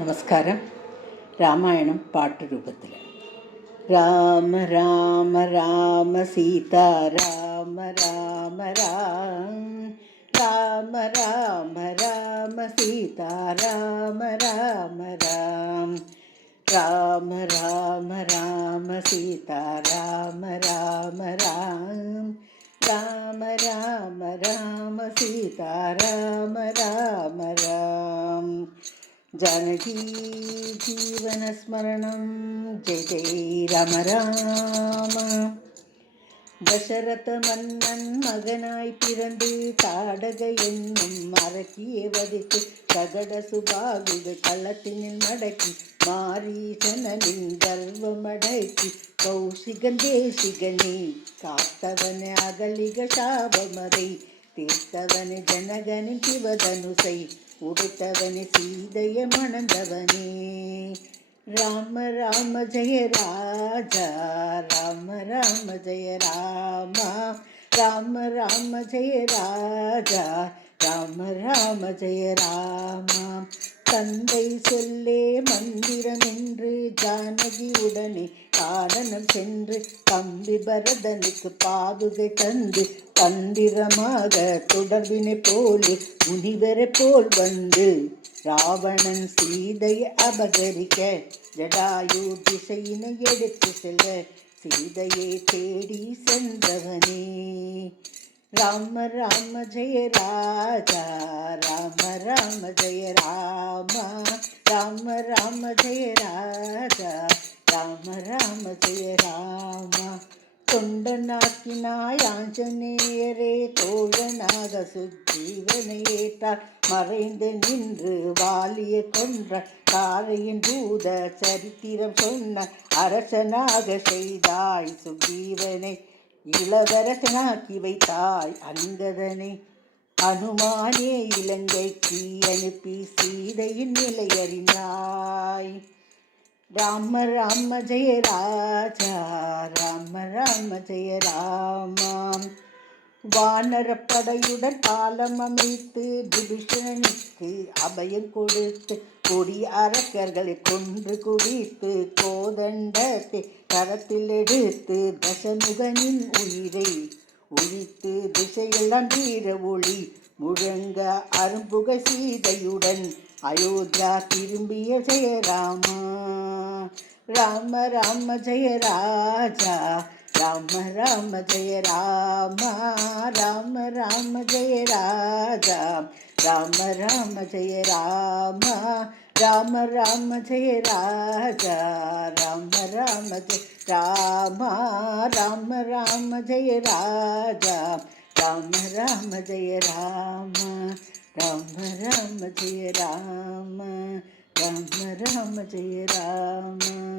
നമസ്കാരം. രാമായണം പാട്ടുരൂപത്തിൽ. രാമ രാമ രാമ സീത രാമ രാമ രാമ രാമ രാമ രാമ സീത രാമ രാമ രാമ രാമ രാമ രാമ സീത രാമ രാമ രാമ രാമ രാമ രാമ സീത രാമ രാമ രാമ जानकी जीवन स्मरणं जय जय राम राम. தசரத மன்னன் மகனாய் பிறந்து தாடக என்னும் அரக்கியை வதித்து சகட சுபாகுடு களத்தினில் மடக்கி மாரீசனின் கர்வமடக்கி கௌசிகன் தேசிகனே காத்தவனே அகலிக சாபமதை தீர்த்தவனே ஜனகனின் சிவதனுசை உடைத்தவனே சீதைய மணந்தவனே. ராம ராம ஜெய ராஜா ராம ராம ஜெய ராமா ராம ராம ஜெய ராஜா ராம ராம ஜெய ராமா. தந்தை சொல்லே மந்திரம் என்று ஜானகியுடனே காரணம் சென்று தம்பி பரதனுக்கு பாதுகை தந்து தந்திரமாக தொடர்பினை போலே முனிவரை போல் வந்து ராவணன் சீதையை அபகரிக்க ஜடாயு திசையினை எடுத்து செல்ல சீதையை தேடி சென்றவனே. ராம ராம ஜெய ராஜா ராம ராம ஜெய ராமா ராம ராம ஜெய ராஜா ராம ராம ஜெய ராமா. தொண்டனாக்கினாய் ஆஞ்சநேயரே தோழனாக சுக்ரீவனை ஏற்றார் மறைந்து நின்று வாலியை கொன்ற தாரையின் தூத சரித்திரம் சொன்ன அரசனாக செய்தாய் சுக்ரீவனை இளவரசனாக்கி வைத்தாய் அங்கதனை அனுமானே இலங்கைக்கு அனுப்பி சீதையின் நிலை அறிந்தாய். ராம ராம ஜெய ராஜா ராம ராம ஜெய ராமா. வானரப்படையுடன் பாலம் அமைத்து விபீஷணனுக்கு அபயம் கொடுத்து கொடிய அரக்கர்களை கொன்று குவித்து கோதண்டத்தை கரத்தில் எடுத்து தசமுகனின் உயிரை ஒழித்து திசையெல்லாம் வீர ஒளி முழங்க அரும்புக சீதையுடன் அயோத்தியா திரும்பிய ஜெய ராமா. ராம ராம ஜெய ராஜா ராம ராம ஜெய ராமா ராம ராம ஜெய ராஜா ராம ராம ஜெய ராமா ராம ராம ஜெய ராஜா ராம ராம ஜெய ராமா ராம ராம ஜெய ராஜா ராம ராம ஜெய ராமா ராம ராம ஜெய ராம ராம ராம ஜெய ராம.